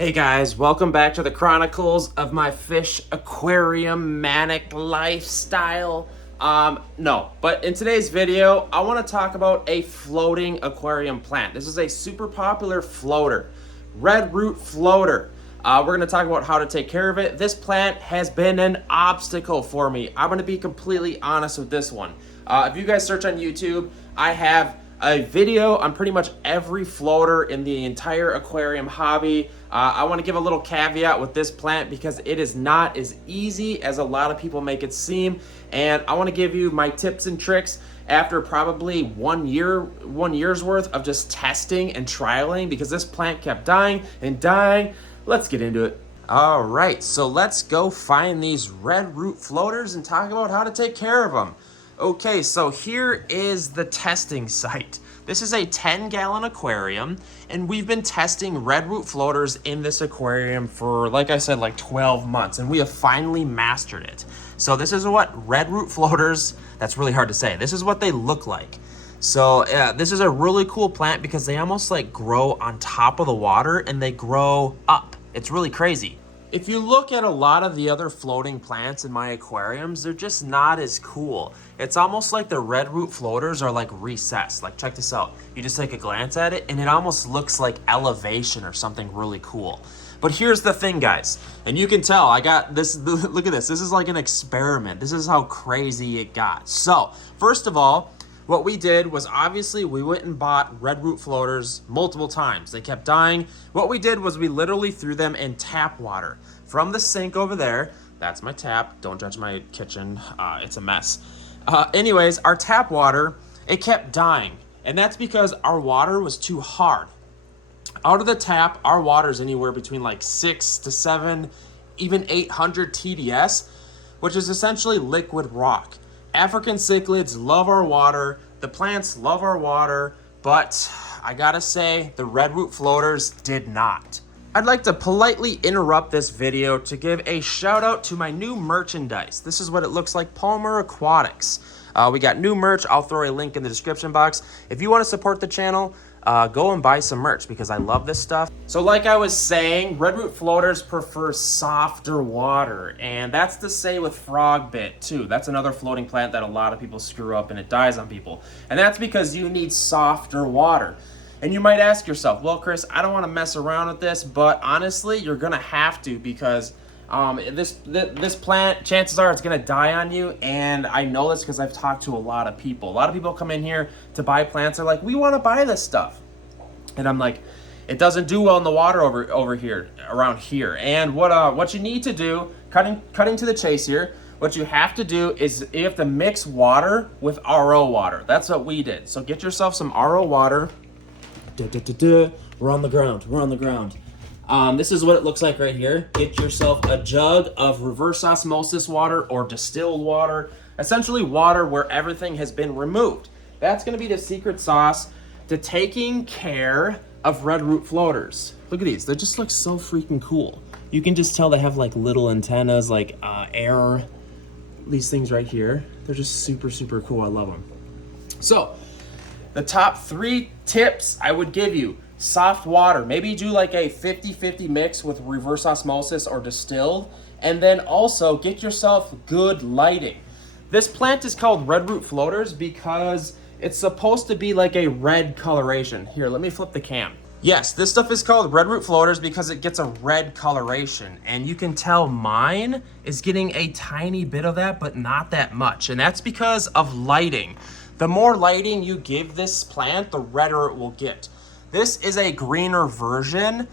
Hey guys, welcome back to the chronicles of my fish aquarium manic lifestyle. But in today's video, I want to talk about a floating aquarium plant. This is a super popular floater, red root floater. We're going to talk about how to take care of it. This plant has been an obstacle for me. I'm going to be completely honest with this one. If you guys search on YouTube, I have a video on pretty much every floater in the entire aquarium hobby. I want to give a little caveat with this plant because it is not as easy as a lot of people make it seem, and I want to give you my tips and tricks after probably 1 year's worth of just testing and trialing, because this plant kept dying and dying. Let's get into it. All right, so let's go find these red root floaters and talk about how to take care of them. Okay, so here is the testing site. This is a 10-gallon aquarium, and we've been testing red root floaters in this aquarium for, like I said, like 12 months, and we have finally mastered it. So this is what red root floaters, that's really hard to say, this is what they look like. So this is a really cool plant because they almost like grow on top of the water and they grow up. It's really crazy. If you look at a lot of the other floating plants in my aquariums, they're just not as cool. It's almost like the red root floaters are like recessed. Like, check this out. You just take a glance at it and it almost looks like elevation or something really cool. But here's the thing, guys, and you can tell I got this, look at this. This is like an experiment. This is how crazy it got. So, first of all, what we did was obviously we went and bought red root floaters multiple times. They kept dying. What we did was we literally threw them in tap water from the sink over there. That's my tap. Don't judge my kitchen. It's a mess. Anyways, our tap water, it kept dying. And that's because our water was too hard. Out of the tap, our water is anywhere between like 6 to 7, even 800 TDS, which is essentially liquid rock. African cichlids love our water, the plants love our water, but I gotta say, the red root floaters did not. I'd like to politely interrupt this video to give a shout out to my new merchandise. This is what it looks like, Palmer Aquatics. We got new merch. I'll throw a link in the description box. If you want to support the channel, go and buy some merch because I love this stuff. So like I was saying, red root floaters prefer softer water, and that's the same with frogbit too. That's another floating plant that a lot of people screw up and it dies on people. And that's because you need softer water. And you might ask yourself, well, Chris, I don't want to mess around with this, but honestly, you're gonna have to, because this plant, chances are it's gonna die on you, and I know this because I've talked to a lot of people. A lot of people come in here to buy plants. They're like, we want to buy this stuff, and I'm like, it doesn't do well in the water over here, around here. And what you need to do, cutting to the chase here, what you have to do is you have to mix water with RO water. That's what we did. So get yourself some RO water. We're on the ground. We're on the ground. This is what it looks like right here. Get yourself a jug of reverse osmosis water or distilled water, essentially water where everything has been removed. That's going to be the secret sauce to taking care of red root floaters. Look at these. They just look so freaking cool. You can just tell they have like little antennas, like air. These things right here. They're just super, super cool. I love them. So, the top 3 tips I would give you: soft water. Maybe do like a 50-50 mix with reverse osmosis or distilled. And then also get yourself good lighting. This plant is called red root floaters because it's supposed to be like a red coloration. Here, let me flip the cam. Yes, this stuff is called red root floaters because it gets a red coloration. And you can tell mine is getting a tiny bit of that, but not that much. And that's because of lighting. The more lighting you give this plant, the redder it will get. This is a greener version.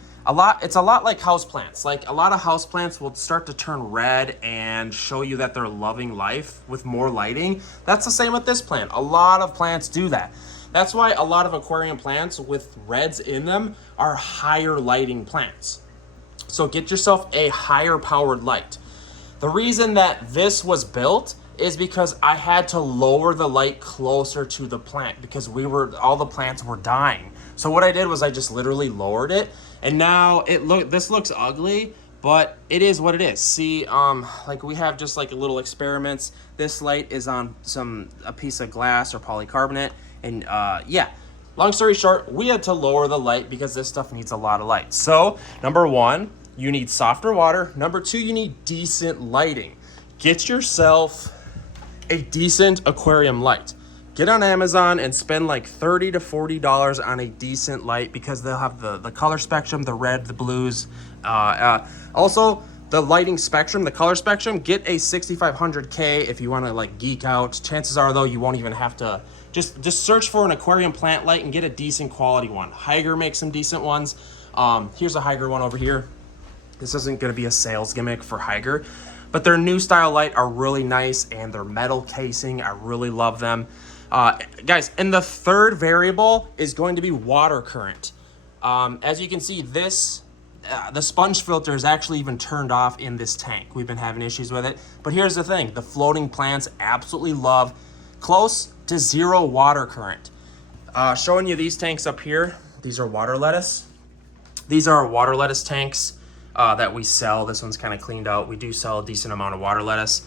It's a lot like houseplants. Like, a lot of houseplants will start to turn red and show you that they're loving life with more lighting. That's the same with this plant. A lot of plants do that. That's why a lot of aquarium plants with reds in them are higher lighting plants. So get yourself a higher powered light. The reason that this was built is because I had to lower the light closer to the plant because all the plants were dying. So what I did was I just literally lowered it, and now this looks ugly, but it is what it is. See, like we have just like little experiments. This light is on a piece of glass or polycarbonate, and yeah, long story short, we had to lower the light because this stuff needs a lot of light. So number one, you need softer water. Number two, you need decent lighting. Get yourself a decent aquarium light. Get on Amazon and spend like $30 to $40 on a decent light because they'll have the color spectrum, the red, the blues. Also, the lighting spectrum, the color spectrum, get a 6500K if you want to like geek out. Chances are though, you won't even have to, just search for an aquarium plant light and get a decent quality one. Haiger makes some decent ones. Here's a Haiger one over here. This isn't going to be a sales gimmick for Haiger, but their new style light are really nice, and their metal casing, I really love them. Guys, and the third variable is going to be water current. As you can see, this the sponge filter is actually even turned off in this tank. We've been having issues with it, but here's the thing: the floating plants absolutely love close to zero water current. Showing you these tanks up here. These are water lettuce. These are water lettuce tanks that we sell. This one's kind of cleaned out. We do sell a decent amount of water lettuce,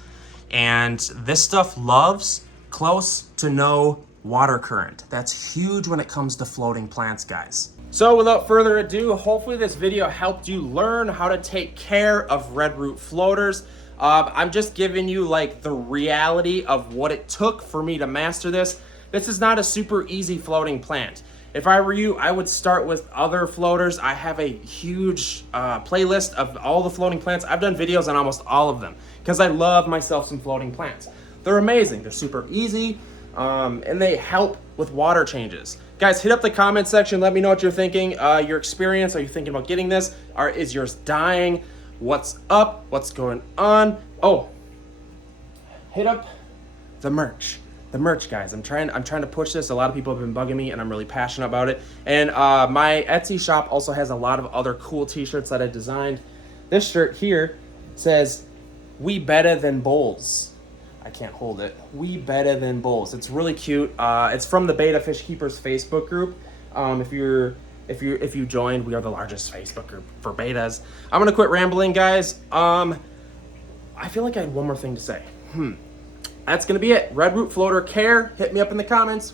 and this stuff loves close to no water current. That's huge when it comes to floating plants, guys. So without further ado, hopefully this video helped you learn how to take care of red root floaters. I'm just giving you like the reality of what it took for me to master this. This is not a super easy floating plant. If I were you, I would start with other floaters. I have a huge playlist of all the floating plants. I've done videos on almost all of them because I love myself some floating plants. They're amazing. They're super easy, and they help with water changes. Guys, hit up the comment section. Let me know what you're thinking. Your experience. Are you thinking about getting this? Is yours dying? What's up? What's going on? Oh, hit up the merch. The merch, guys. I'm trying to push this. A lot of people have been bugging me, and I'm really passionate about it. And my Etsy shop also has a lot of other cool t-shirts that I designed. This shirt here says, "We better than bowls." I can't hold it. We better than bowls. It's really cute. It's from the Beta Fish Keepers Facebook group. If you joined, we are the largest Facebook group for betas. I'm gonna quit rambling, guys. I feel like I had one more thing to say. That's gonna be it. Red root floater care. Hit me up in the comments.